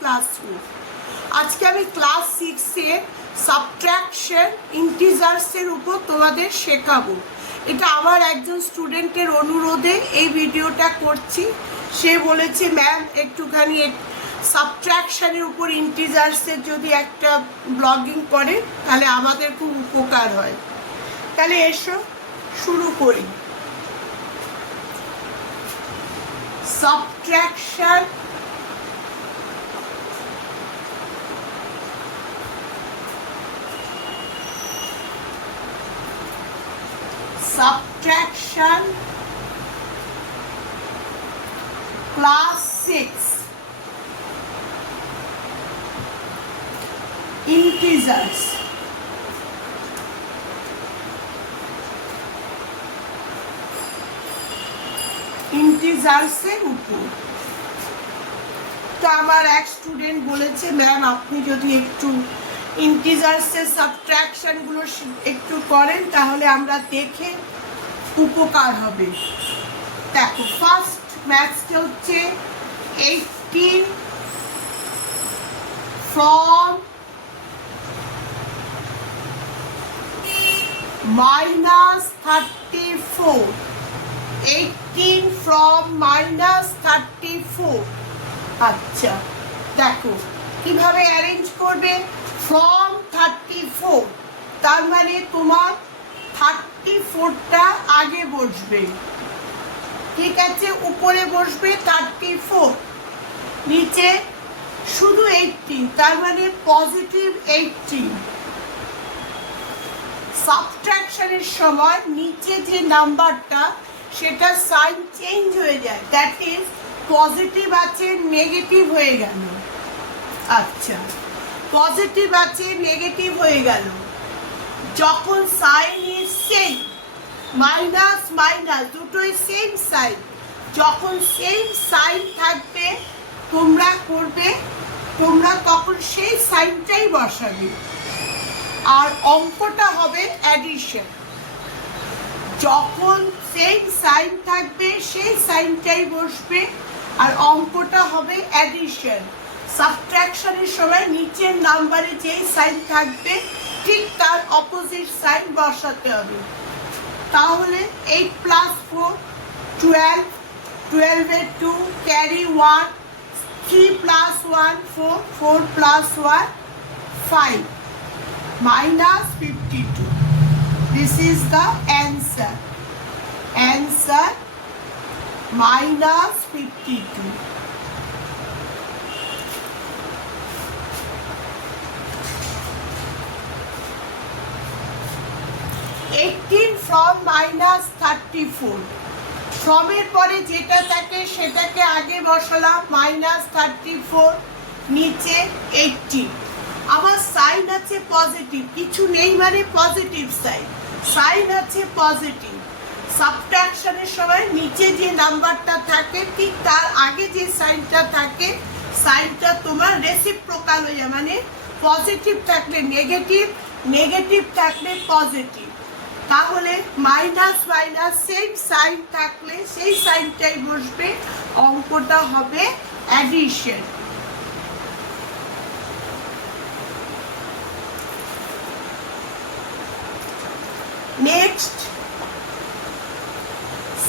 Class 4। আজকে আমি class 6 এর সাবট্রাকশন ইন্টিজার্সের উপর তোমাদের শেখাবো। এটা আমার একজন স্টুডেন্টের অনুরোধে এই ভিডিওটা করছি। সে বলেছে ম্যাম একটুখানি সাবট্রাকশনের উপর ইন্টিজার্সের যদি একটা ব্লগিং করে তাহলে আমাদের খুব উপকার হয়। তাহলে এসো শুরু করি। Subtraction class 6 integers। ইন্টিজার্সের উপর তো আমার এক স্টুডেন্ট বলেছে ম্যাম আপনি যদি একটু ইন্টিজার্সের সাবট্রাকশনগুলো একটু করেন তাহলে আমরা দেখে উপকার হবে। দেখো ফার্স্ট ম্যাথসটা হচ্ছে 18 from -34। 18 from -34। আচ্ছা দেখো কিভাবে অ্যারেঞ্জ করবে। ফ্রম 34 তার মানে তোমার 34টা আগে বসবে, ঠিক আছে, উপরে বসবে 34, নিচে শুধু 18 তার মানে পজিটিভ 18। সাবট্রাকশনের সময় নিচে যে নাম্বারটা সেটা সাইন চেঞ্জ হয়ে যায়, দ্যাট ইজ পজিটিভ আছে নেগেটিভ হয়ে গেল। আচ্ছা পজিটিভ আছে নেগেটিভ হয়ে গেল, যখন sign is same, minus minus দুটোই সেম সাইন, যখন সেম সাইন থাকবে তোমরা তখন সেই সাইনটাই বসাবে আর অঙ্কটা হবে অ্যাডিশন। যখন সেম সাইন থাকবে সেই সাইনটাই বসবে আর অঙ্কটা হবে অ্যাডিশন। সাবট্রাকশনের সময় নিচের নাম্বারে যেই সাইন থাকবে ঠিক তার অপোজিট সাইন বসাতে হবে। তাহলে 8 + 4 12, 12 এর 2 carry 1, 3 + 1 4, 4 + 1 5, -52. This is the answer. Answer -52. from -34। ফ্রমের পরে যেটা থাকে সেটাকে আগে বসালাম, -34, নিচে 18। আবার সাইন আছে পজিটিভ, কিছু নেই মানে পজিটিভ সাইন, সাইন আছে পজিটিভ। সাবট্রাকশনের সময় নিচে যে নাম্বারটা থাকে ঠিক তার আগে যে সাইনটা থাকে সাইনটা তোমার রেসিপ্রোকাল হয়ে যায়, মানে পজিটিভ থাকলে নেগেটিভ, নেগেটিভ থাকলে পজিটিভ। তাহলে মাইনাস মাইনাস সেম সাইন থাকলে সেই সাইনটাই বসবে, অঙ্কটা হবে addition. Next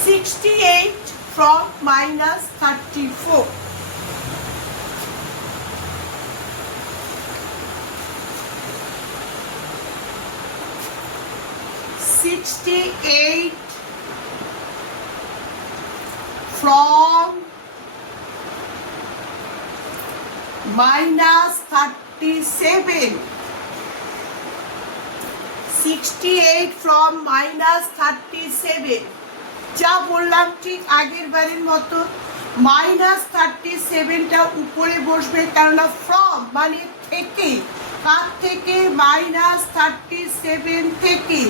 68 from -34। 68 from -37। 68 from -37 যা বললাম ঠিক আগের বারের মতো, -37টা উপরে বসবে, কেননা ফ্রম মানে থেকে, কার থেকে, -37 থেকে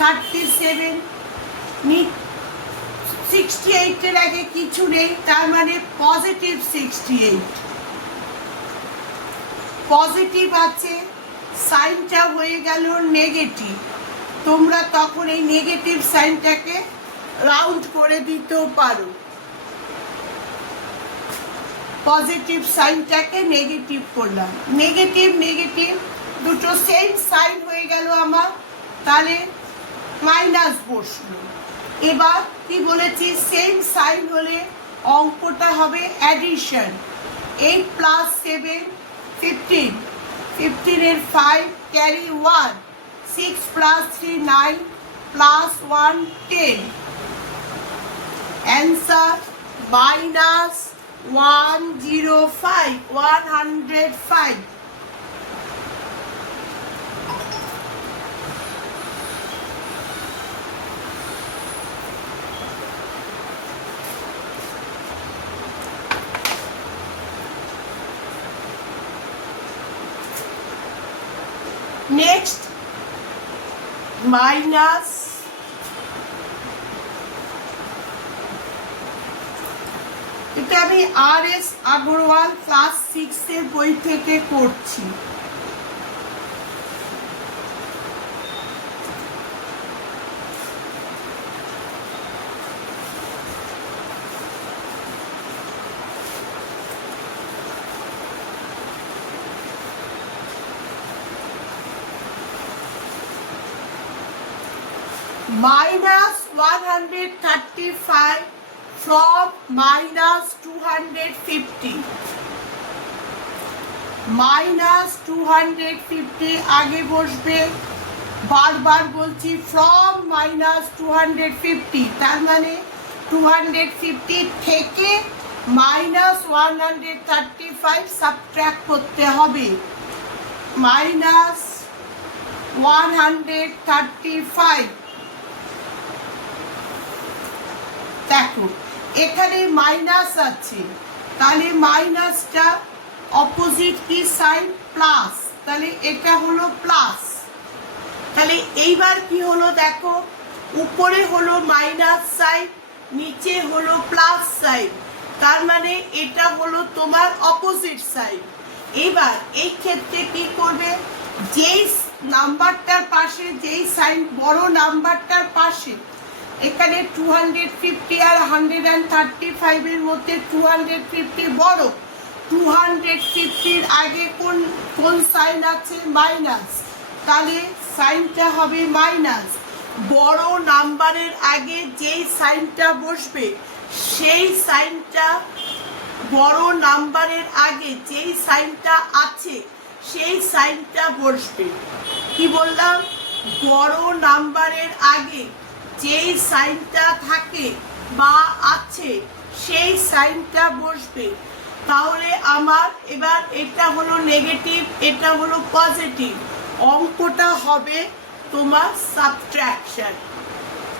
37, 68-এর আগে কিছু নেই তার মানে পজিটিভ 68, পজিটিভ আছে, সাইনটা হয়ে গেল নেগেটিভ। তোমরা তখন এই নেগেটিভ সাইনটাকে রাউন্ড করে দিতেও পারো। পজিটিভ সাইনটাকে নেগেটিভ করলাম, নেগেটিভ নেগেটিভ দুটো সেম সাইন হয়ে গেল আমার, তাহলে মাইনাস বসলো। এবার কি বলেছি, সেম সাইন হলে অঙ্কটা হবে addition. 8 + 7 15, 15 5 carry 1, 6 + 3 9 + 1 10। Answer -105, 105। Next minus, এটা আমি RS আগরওয়াল ক্লাস 6 এর বই থেকে করছি। -135 from -250, -250 আগে বসবে, বারবার বলছি ফ্রম -250, তার মানে 250 থেকে -135 সাবট্রাক্ট করতে হবে। -135, দেখো এখানে মাইনাস আছে, তাহলে মাইনাসটা অপোজিট কি সাইন, প্লাস, তাহলে এটা হলো প্লাস। তাহলে এইবার কি হলো দেখো, উপরে হলো মাইনাস সাইন, নিচে হলো প্লাস সাইন, তার মানে এটা হলো তোমার অপোজিট সাইন। এবার এই ক্ষেত্রে কি করবে, যেই নাম্বারটার পাশে, যেই সাইন বড় নাম্বারটার পাশে, এখানে 250 আর 135 এর মধ্যে 250 বড়, 250 আগে কোন কোন সাইন আছে, মাইনাস, তাহলে সাইনটা হবে মাইনাস। বড় নাম্বারের আগে যেই সাইনটা বসবে, সেই সাইনটা, বড় নাম্বারের আগে যেই সাইনটা আছে সেই সাইনটা বসবে। কি বললাম, বড় নাম্বারের আগে যেই সাইনটা থাকে বা আছে সেই সাইনটা বসবে। তাহলে আমার এবার এটা হলো নেগেটিভ, এটা হলো পজিটিভ, অঙ্কটা হবে তোমার সাবট্রাকশন।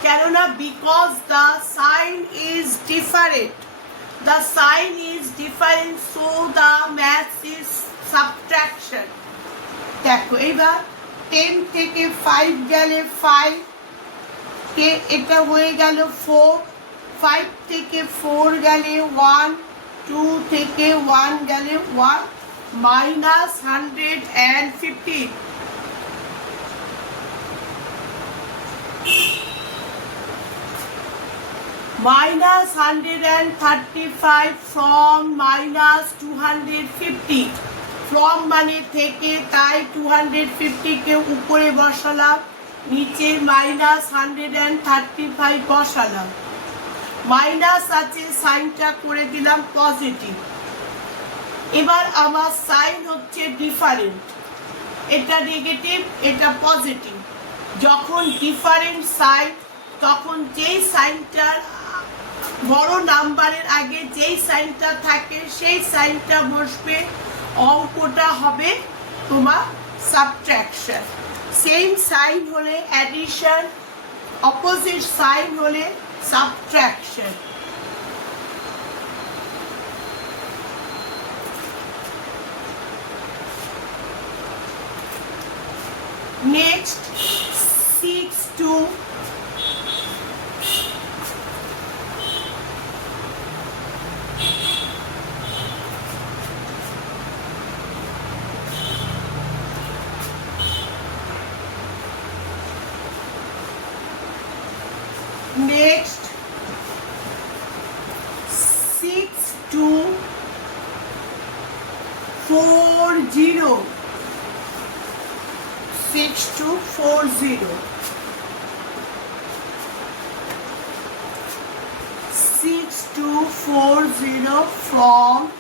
কেননা because the sign is different, the sign is different, so the maths is subtraction. দেখো এবার 10 থেকে 5 গেলে 5, এটা হয়ে গেল 4, 5 থেকে 4 গেলে 1, 2 থেকে 1 গেলে 1, -115, -135 from -250, ফ্রম মানে থেকে, তাই 250 কে উপরে বসালাম, নিচে -135 বসালাম, মাইনাস আছে, সাইনটা করে দিলাম পজিটিভ। এবার আমার সাইন হচ্ছে ডিফারেন্ট, এটা নেগেটিভ, এটা পজিটিভ। যখন ডিফারেন্ট সাইন, তখন যেই সাইনটার বড় নাম্বারের আগে যেই সাইনটা থাকে সেই সাইনটা বসবে, অঙ্কটা হবে তোমার সাবট্রাকশন। সেম সাইন হলে অ্যাডিশন, অপোজিট সাইন হলে subtraction. Next 6 to next 6 to 6240 6240 6240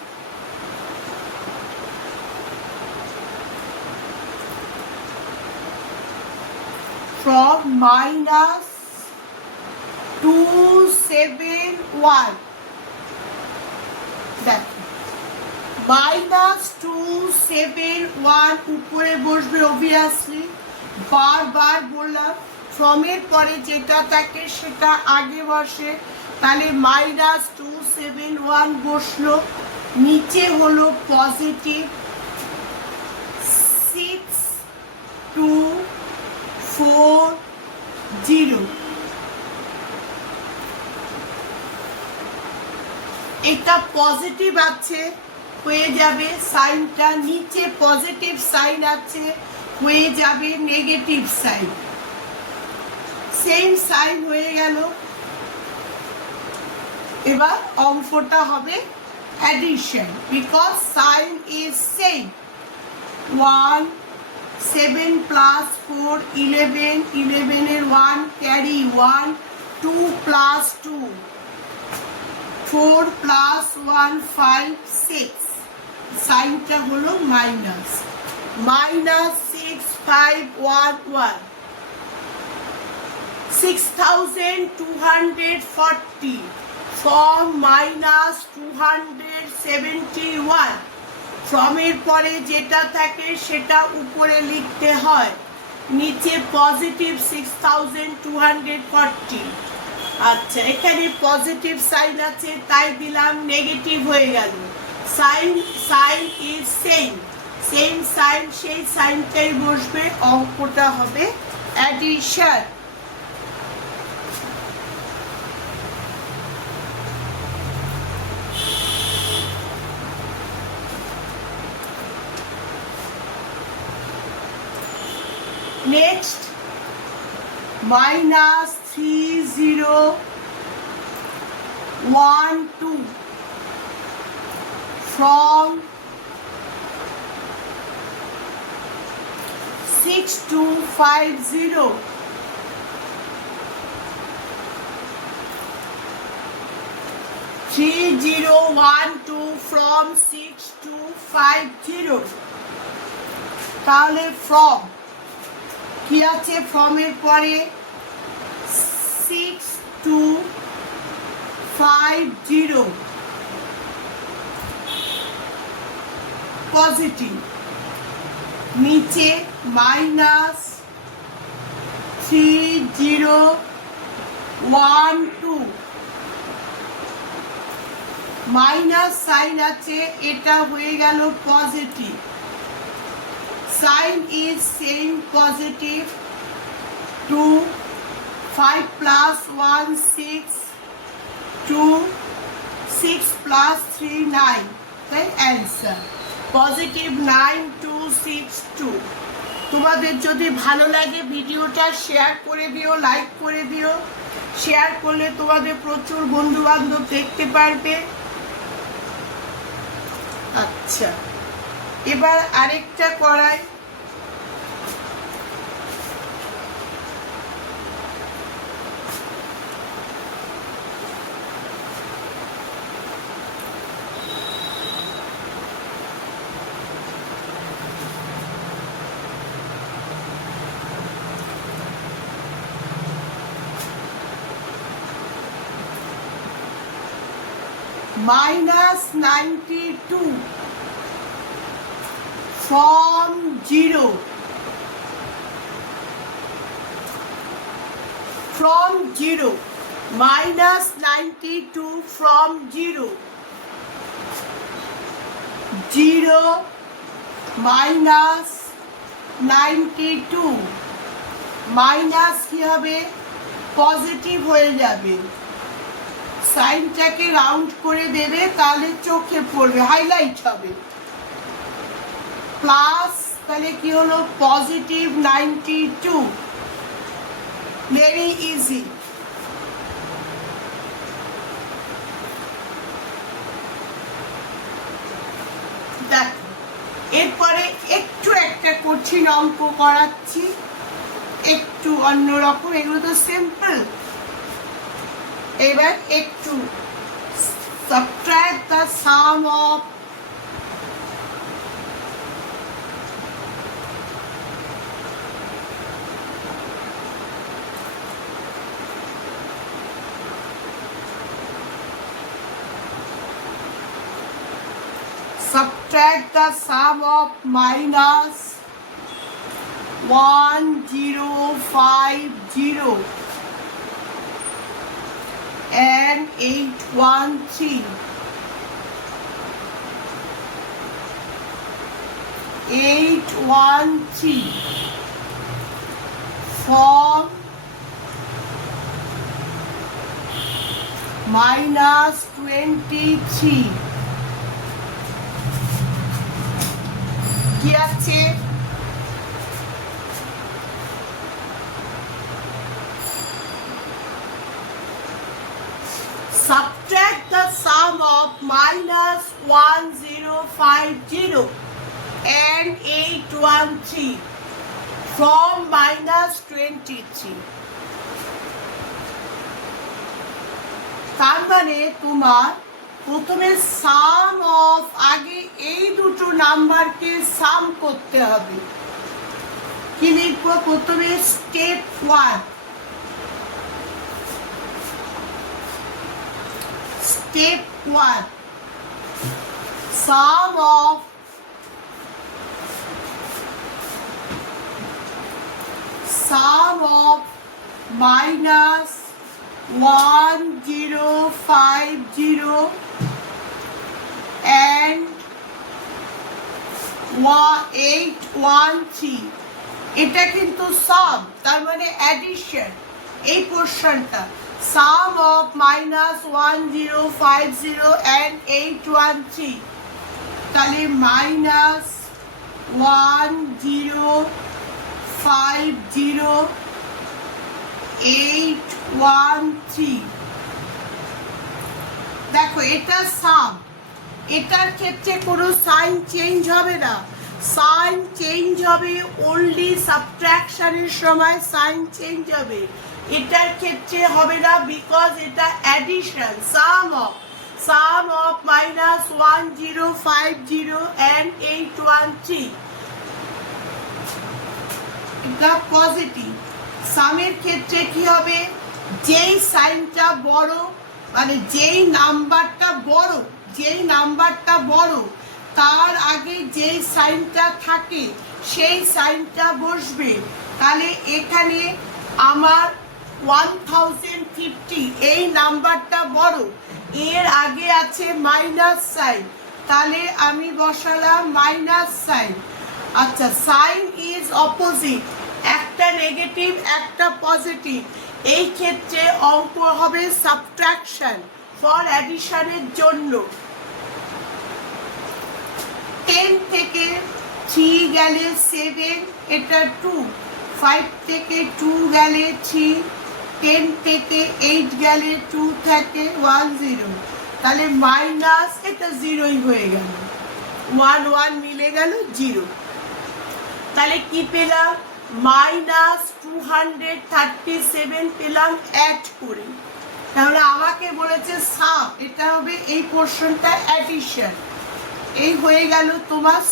from minus 271 দেখো minus 271 উপরে বসবে অবভিয়াসলি বারবার বললাম ফ্রমের পরে যেটা থাকে সেটা আগে বসে তাহলে minus 271 বসলো নিচে হলো পজিটিভ 6240 এটা পজিটিভ আছে হয়ে যাবে সাইনটা নিচে পজিটিভ সাইন আছে হয়ে যাবে নেগেটিভ সাইন সেম সাইন হয়ে গেল এবার অঙ্কটা হবে addition because sign is same 1 7 plus 4 11 11 এর 1 ক্যারি 1 2 plus 2 4 plus 1 5 6 সাইনটা হলো minus minus 6511 6240 from minus 271 from এর পরে যেটা থাকে সেটা উপরে লিখতে হয় নিচে পজিটিভ 6240 আচ্ছা এখানে পজিটিভ সাইন আছে তাই দিলাম নেগেটিভ হয়ে গেল সাইন ইজ সেম সাইন সেই সাইনটাই বসবে অঙ্কটা হবে addition next minus 3012 from 6250 3012 from 6250 তাহলে from কি আছে ফর্মের পরে 6250 পজিটিভ নিচে মাইনাস 3012 মাইনাস সাইন আছে এটা হয়ে গেল positive sign is same positive 2 5 plus 1 6 2 6 plus 3 9 তাই অ্যান্সার পজিটিভ 9262 তোমাদের যদি ভালো লাগে ভিডিওটা শেয়ার করে দিও লাইক করে দিও শেয়ার করলে তোমাদের প্রচুর বন্ধু বান্ধব দেখতে পারবে আচ্ছা এবার আরেকটা করাই minus 92 from 0 minus 92 from 0 minus 92 minus কি হবে পজিটিভ হয়ে যাবে সাইনটাকে রাউন্ড করে দেবে তাহলে চোখে পড়বে হাইলাইট হবে প্লাস তাহলে কি হলো পজিটিভ 92 ভেরি ইজি দেখো এরপরে একটু একটা কঠিন অঙ্ক করাচ্ছি, একটু অন্যরকম, এগুলো তো সিম্পল। এবার একটু subtract the sum of minus 1050 and 813 from minus 23 কি আছে? Subtract the sum of minus 1050 and 813 from minus 23. তার মানে তোমার প্রথমে সাম অফ, আগে এই দুটো নাম্বারকে সাম করতে হবে। কি লিখবো? প্রথমে step 1, step 1, sum of minus 1050 and 813, এটা কিন্তু সাম, তার মানে অ্যাডিশন। এই পোর্শনটা sum of minus 1050 and 813, তাহলে minus 1050 813, দেখো এটা সাম, এটার ক্ষেত্রে কোনো সাইন চেঞ্জ হবে না। সাইন চেঞ্জ হবে অনলি সাবট্রাকশনের সময় সাইন চেঞ্জ হবে, এটার ক্ষেত্রে হবে না, বিকজ এটা addition. Some of minus 1050 and 813, এটা পজিটিভ। সামের ক্ষেত্রে কি হবে? যেই সাইনটা বড়, মানে যেই নাম্বারটা বড় তার আগে যেই সাইনটা থাকে সেই সাইনটা বসবে। তাহলে এখানে আমার 1050, এই নাম্বারটা বড়, এর আগে আছে মাইনাস সাইন, তাহলে আমি বসালাম মাইনাস সাইন। আচ্ছা, সাইন ইজ অপোজিট, একটা নেগেটিভ একটা পজিটিভ, এই ক্ষেত্রে অঙ্ক হবে সাবট্রাকশন ফর অ্যাডিশনের জন্য। 10 থেকে 3 গেলে 7, এটা 2, 5 থেকে 2 গেলে 3, 10 থেকে 8 গেলে 2 থাকে 10, তাহলে মাইনাস, এটা 0ই হয়ে গেল, 1 মিলে গেল 0। তাহলে কি পেলাম? minus 237 পেলাম অ্যাড করে। তাহলে আমাকে বলেছে সাম, এটা হবে এই পোর্শনটা অ্যাডিশন। এই হয়ে গেল তোমার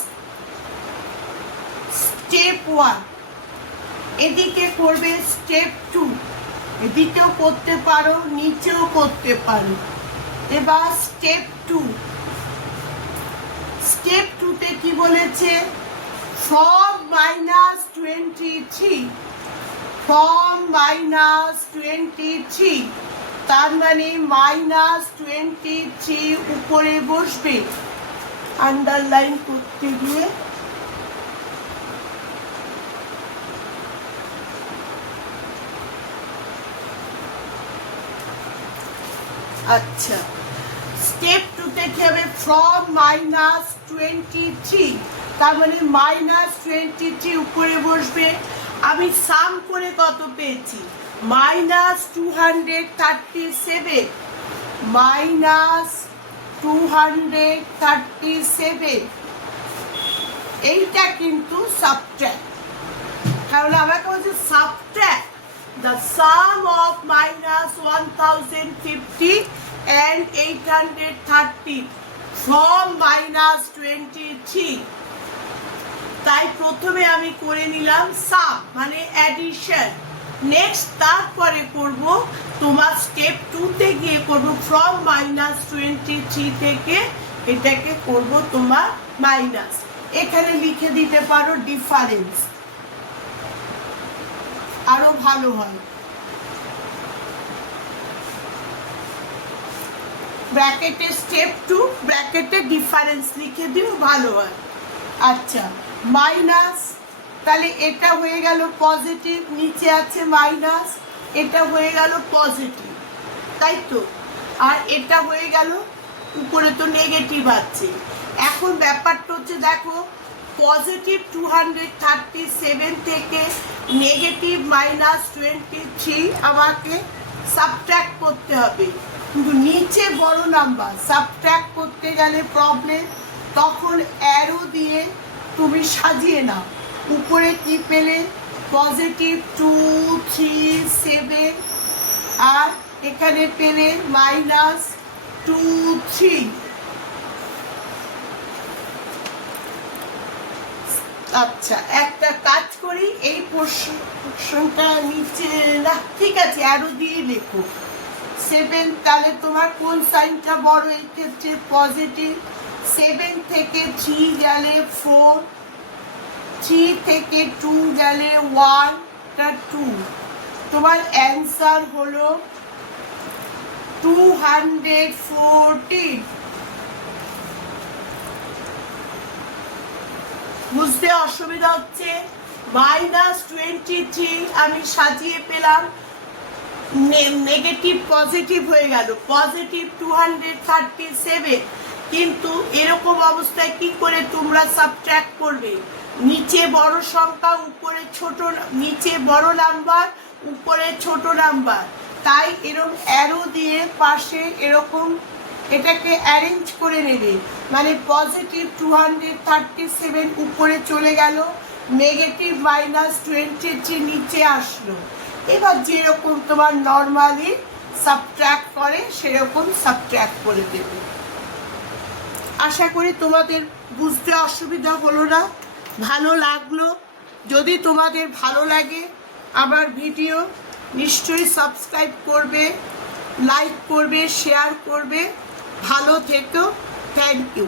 স্টেপ 1। এদিকে করবে স্টেপ 2, এদিকেও করতে পারো, নিচেও করতে পারো। এবার স্টেপ 2, স্টেপ 2তে কি বলেছে? from minus 23, তার মানে minus 23 উপরে বসবে, আন্ডারলাইন করতে গিয়ে। আচ্ছা, স্টেপ 2তে কি হবে? from minus 23, তার মানে -23 উপরে বসবে। আমি সাম করে কত পেয়েছি? -237, -237 এইটা কিন্তু সাবট্র্যাক্ট। তাহলে আমাকে বলছে subtract the sum of minus 1050 and 830 from minus 23। তাই প্রথমে আমি করে নিলাম সাম মানে অ্যাডিশন। নেক্সট তারপরে করব তোমার স্টেপ 2তে গিয়ে করব ফ্রম মাইনাস 23 থেকে এটাকে করব তোমার মাইনাস। এখানে লিখে দিতে পারো ডিফারেন্স, আরো ভালো হয়। ব্র্যাকেটে স্টেপ 2 ব্র্যাকেটে ডিফারেন্স লিখে দিও, ভালো হয়। আচ্ছা মাইনাস, তাহলে এটা হয়ে গেল পজিটিভ, নিচে আছে মাইনাস, এটা হয়ে গেল পজিটিভ, তাই তো। আর এটা হয়ে গেল উপরে তো নেগেটিভ আছে। এখন ব্যাপারটা হচ্ছে দেখো পজিটিভ 237 থেকে নেগেটিভ মাইনাস 23 আমাকে সাবট্র্যাক্ট করতে হবে, কিন্তু নিচে বড় নাম্বার সাবট্র্যাক্ট করতে গেলে প্রবলেম। তখন অ্যারো দিয়ে তুমি সাজিয়ে নাও। উপরে কি পেলে পজিটিভ 237 আর এখানে পেলে মাইনাস 23। আচ্ছা একটা কাজ করি, এই পোর্শনটা নিচে না, ঠিক আছে অ্যারো দিয়ে লেখো 7। তাহলে তোমার কোন সাইনটা বড় এই ক্ষেত্রে পজিটিভ। 7 থেকে 3 গেলে 4, 3 থেকে 2 গেলে 1 টা 2। তোমার অ্যান্সার হলো 214। বুঝতে অসুবিধা হচ্ছে? মাইনাস 23 আমি সাজিয়ে পেলাম, নেগেটিভ পজিটিভ হয়ে গেল, পজিটিভ 237। কিন্তু এরকম অবস্থায় কি করে তোমরা সাবট্র্যাক্ট করবে? নিচে বড় সংখ্যা উপরে ছোট, নিচে বড় নাম্বার উপরে ছোট নাম্বার, তাই এরকম অ্যারো দিয়ে পাশে এরকম এটাকে অ্যারেঞ্জ করে নেবে। মানে পজিটিভ 237 উপরে চলে গেল, নেগেটিভ মাইনাস 23 নিচে আসলো। এবার যেরকম তোমার নর্মালি সাবট্র্যাক্ট করে সেরকম সাবট্র্যাক্ট করে দেবে। আশা করি তোমাদের বুঝতে অসুবিধা হলো না, ভালো লাগলো। যদি তোমাদের ভালো লাগে আমার ভিডিও নিশ্চয়ই সাবস্ক্রাইব করবে, লাইক করবে, শেয়ার করবে। ভালো থেকো, থ্যাংক ইউ।